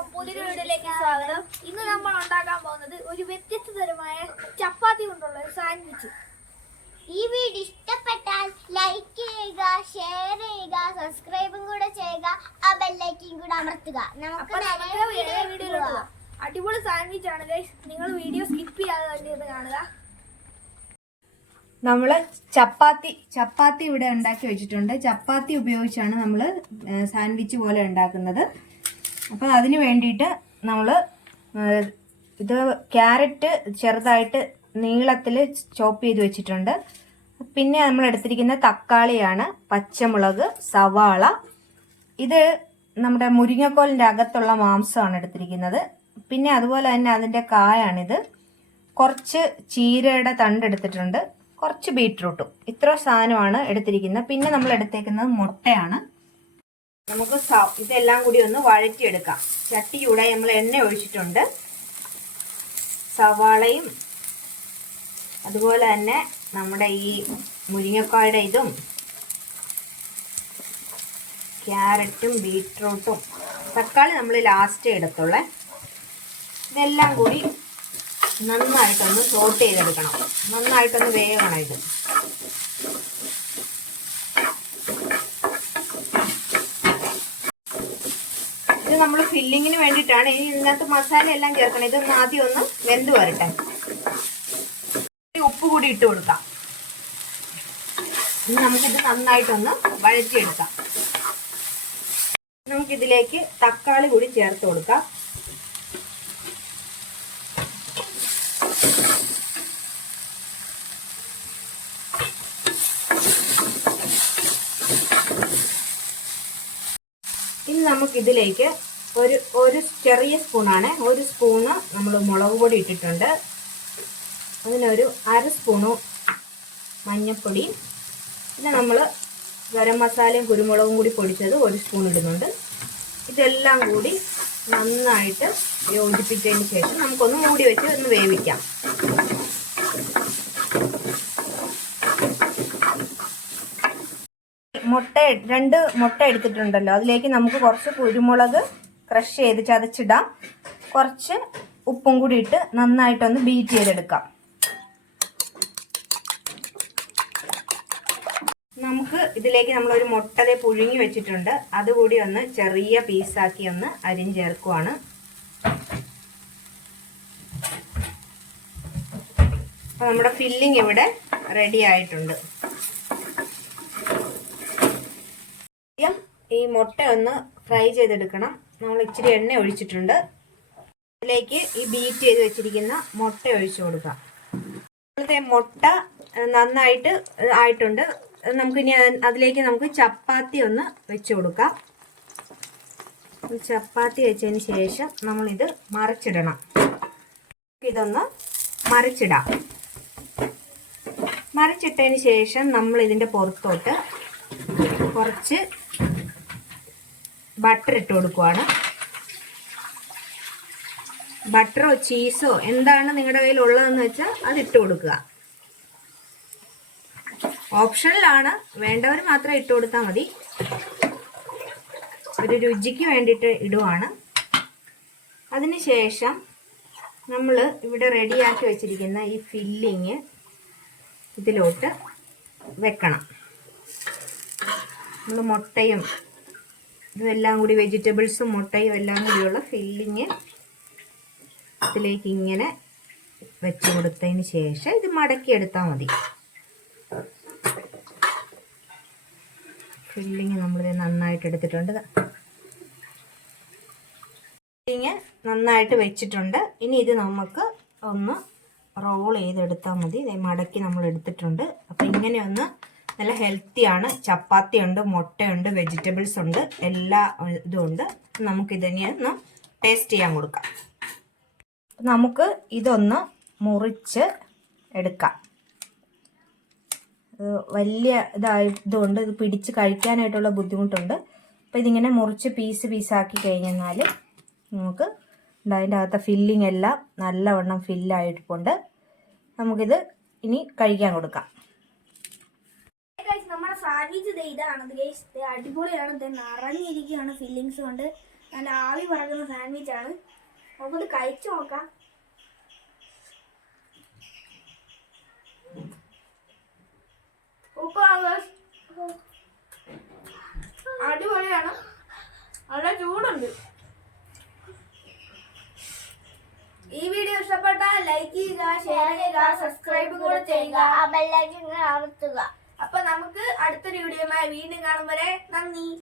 എല്ലാവർക്കും പുതിയൊരു വീഡിയോയിലേക്ക് സ്വാഗതം. ഇന്ന് നമ്മൾ ഉണ്ടാക്കാൻ പോകുന്നത് ഒരു വ്യത്യസ്ത തരമായ ചപ്പാത്തി കൊണ്ടുള്ള ഒരു സാൻഡ്വിച്ച്. ഈ വീഡിയോ ഇഷ്ടപ്പെട്ടാൽ ലൈക്ക് ചെയ്യുക, ഷെയർ ചെയ്യുക, സബ്സ്ക്രൈബും കൂടെ ചെയ്യുക, ആ ബെല്ലൈക്കൻ കൂടെ അമർത്തുക. നമുക്ക് വീഡിയോയിലോട്ട് അടിപൊളി സാൻഡ്വിച്ച് ആണ് ഗൈസ്. നിങ്ങൾ വീഡിയോ സ്കിപ്പ് ചെയ്യാതെ തന്നെ ഇത് കാണുക. നമ്മൾ ചപ്പാത്തി ഇവിടെ ഉണ്ടാക്കി വെച്ചിട്ടുണ്ട്. ചപ്പാത്തി ഉപയോഗിച്ചാണ് നമ്മൾ സാൻഡ്വിച്ച് പോലെ ഉണ്ടാക്കുന്നത്. അപ്പോൾ അതിന് വേണ്ടിയിട്ട് നമ്മൾ ഇത് ക്യാരറ്റ് ചെറുതായിട്ട് നീളത്തിൽ ചോപ്പ് ചെയ്ത് വെച്ചിട്ടുണ്ട്. പിന്നെ നമ്മൾ എടുത്തിരിക്കുന്ന തക്കാളിയാണ്, പച്ചമുളക്, സവാള. ഇത് നമ്മുടെ മുരിങ്ങക്കോലിൻ്റെ അകത്തുള്ള മാംസമാണ് എടുത്തിരിക്കുന്നത്. പിന്നെ അതുപോലെ തന്നെ അതിൻ്റെ കായാണിത്. കുറച്ച് ചീരയുടെ തണ്ട് എടുത്തിട്ടുണ്ട്, കുറച്ച് ബീറ്റ്റൂട്ടും. ഇത്ര സാധനമാണ് എടുത്തിരിക്കുന്നത്. പിന്നെ നമ്മൾ എടുത്തേക്കുന്നത് മുട്ടയാണ്. നമുക്ക് ഇതെല്ലാം കൂടി ഒന്ന് വഴറ്റിയെടുക്കാം. ചട്ടി ചൂടായി നമ്മൾ എണ്ണ ഒഴിച്ചിട്ടുണ്ട്. സവാളയും അതുപോലെ തന്നെ നമ്മുടെ ഈ മുരിങ്ങക്കായുടെ ഇതും ക്യാരറ്റും ബീറ്റ്റൂട്ടും തക്കാളി നമ്മൾ ലാസ്റ്റ് എടുത്തുള്ളേ. ഇതെല്ലാം കൂടി നന്നായിട്ടൊന്ന് സോട്ട് ചെയ്തെടുക്കണം. നന്നായിട്ടൊന്ന് വേകണം ഇത്. ഇത് നമ്മൾ ഫില്ലിങ്ങിന് വേണ്ടിയിട്ടാണ്. ഇനി ഇതിനകത്ത് മസാല എല്ലാം ചേർക്കണം. ഇതൊന്ന് ആദ്യം ഒന്ന് വെന്ത് വരട്ടെ. ഉപ്പ് കൂടി ഇട്ട് കൊടുക്കാം. ഇനി നമുക്കിത് നന്നായിട്ടൊന്ന് വഴറ്റിയെടുക്കാം. നമുക്കിതിലേക്ക് തക്കാളി കൂടി ചേർത്ത് കൊടുക്കാം. ഇനി നമുക്കിതിലേക്ക് ഒരു ചെറിയ സ്പൂണാണ്, ഒരു സ്പൂണ് നമ്മൾ മുളക് പൊടി ഇട്ടിട്ടുണ്ട്. അതിനൊരു അര സ്പൂണ് മഞ്ഞൾപ്പൊടി. പിന്നെ നമ്മൾ ഗരം മസാലയും കുരുമുളകും കൂടി പൊടിച്ചത് ഒരു സ്പൂൺ ഇടുന്നുണ്ട്. ഇതെല്ലാം കൂടി നന്നായിട്ട് യോജിപ്പിച്ചതിന് ശേഷം നമുക്കൊന്ന് മൂടി വെച്ച് ഒന്ന് വേവിക്കാം. രണ്ട് മുട്ട എടുത്തിട്ടുണ്ടല്ലോ, അതിലേക്ക് നമുക്ക് കുറച്ച് കുരുമുളക് ക്രഷ് ചെയ്ത് ചതച്ചിടാം. കുറച്ച് ഉപ്പും കൂടി ഇട്ട് നന്നായിട്ടൊന്ന് ബീറ്റ് ചെയ്തെടുക്കാം. നമുക്ക് ഇതിലേക്ക് നമ്മളൊരു മുട്ടതെ പുഴുങ്ങി വെച്ചിട്ടുണ്ട്. അതുകൂടി ഒന്ന് ചെറിയ പീസാക്കി ഒന്ന് അരിഞ്ഞേർക്കുവാണ്. അപ്പോൾ നമ്മുടെ ഫില്ലിംഗ് ഇവിടെ റെഡി ആയിട്ടുണ്ട്. ഈ മുട്ട ഒന്ന് ഫ്രൈ ചെയ്തെടുക്കണം. നമ്മൾ ഇച്ചിരി എണ്ണ ഒഴിച്ചിട്ടുണ്ട്. ഇതിലേക്ക് ഈ ബീറ്റ് ചെയ്ത് വെച്ചിരിക്കുന്ന മുട്ട ഒഴിച്ചു കൊടുക്കാം. ഇപ്പോഴത്തെ മുട്ട നന്നായിട്ട് ആയിട്ടുണ്ട്. നമുക്കിനി അതിലേക്ക് നമുക്ക് ചപ്പാത്തി ഒന്ന് വെച്ച് കൊടുക്കാം. ചപ്പാത്തി വെച്ചതിന് ശേഷം നമ്മളിത് മറിച്ചിടണം. ഇതൊന്ന് മറിച്ചിടാം. മറിച്ചിട്ടതിന് ശേഷം നമ്മൾ ഇതിൻ്റെ പുറത്തോട്ട് കുറച്ച് ബട്ടർ ഇട്ട് കൊടുക്കുവാണ്. ബട്ടറോ ചീസോ എന്താണ് നിങ്ങളുടെ കയ്യിൽ ഉള്ളതെന്ന് വെച്ചാൽ അത് ഇട്ട് കൊടുക്കുക. ഓപ്ഷനിലാണ്, വേണ്ടവർ മാത്രം ഇട്ട് കൊടുത്താൽ മതി. ഒരു രുചിക്ക് വേണ്ടിയിട്ട് ഇടുവാണ്. അതിനുശേഷം നമ്മൾ ഇവിടെ റെഡിയാക്കി വെച്ചിരിക്കുന്ന ഈ ഫില്ലിങ് ഇതിലോട്ട് വെക്കണം. നമ്മൾ മുട്ടയും ഇതെല്ലാം കൂടി വെജിറ്റബിൾസും മുട്ടയും എല്ലാം കൂടിയുള്ള ഫില്ലിങ് ഇതിലേക്ക് ഇങ്ങനെ വെച്ച് കൊടുത്തതിന് ശേഷം ഇത് മടക്കിയെടുത്താൽ മതി. ഫില്ലിങ് നമ്മളിത് നന്നായിട്ട് എടുത്തിട്ടുണ്ട്. ഫില്ലിങ് നന്നായിട്ട് വെച്ചിട്ടുണ്ട്. ഇനി ഇത് നമുക്ക് ഒന്ന് റോൾ ചെയ്തെടുത്താൽ മതി. ഇത് മടക്കി നമ്മൾ എടുത്തിട്ടുണ്ട്. അപ്പം ഇങ്ങനെ ഒന്ന് നല്ല ഹെൽത്തിയാണ്. ചപ്പാത്തി ഉണ്ട്, മുട്ടയുണ്ട്, വെജിറ്റബിൾസ് ഉണ്ട്, എല്ലാ ഇതും ഉണ്ട്. നമുക്കിതിനെ ഒന്ന് ടേസ്റ്റ് ചെയ്യാൻ കൊടുക്കാം. നമുക്ക് ഇതൊന്ന് മുറിച്ച് എടുക്കാം. വലിയ ഇതായതുകൊണ്ട് ഇത് പിടിച്ച് കഴിക്കാനായിട്ടുള്ള ബുദ്ധിമുട്ടുണ്ട്. അപ്പോൾ ഇതിങ്ങനെ മുറിച്ച് പീസാക്കി കഴിഞ്ഞാൽ നമുക്ക് അതിൻ്റെ അകത്തെ ഫില്ലിംഗ് എല്ലാം നല്ലവണ്ണം ഫില്ലായിട്ടുണ്ട്. നമുക്കിത് ഇനി കഴിക്കാൻ കൊടുക്കാം. നമ്മുടെ സാൻഡ്വിച്ച് ഇതാണ്. അടിപൊളിയാണ്. നിറഞ്ഞിരിക്കുകയാണ് ഫില്ലിങ്സ് കൊണ്ട്. നല്ല ആവി പറക്കുന്ന സാൻഡ്വിച്ച് ആണ്. നമുക്കത് കഴിച്ചു നോക്കാം. ഉപ്പാണ്, അടിപൊളിയാണ്, നല്ല ചൂടുണ്ട്. ഈ വീഡിയോ ഇഷ്ടപ്പെട്ടാൽ ലൈക്ക് ചെയ്യുക, ഷെയർ ചെയ്യുക, സബ്സ്ക്രൈബ് കൂടെ ചെയ്യുക. ആ ബെല്ലൈക്കൻ കൂടെ അമർത്തുക. അപ്പൊ നമുക്ക് അടുത്തൊരു വീഡിയോയുമായി വീണ്ടും കാണും വരെ നന്ദി.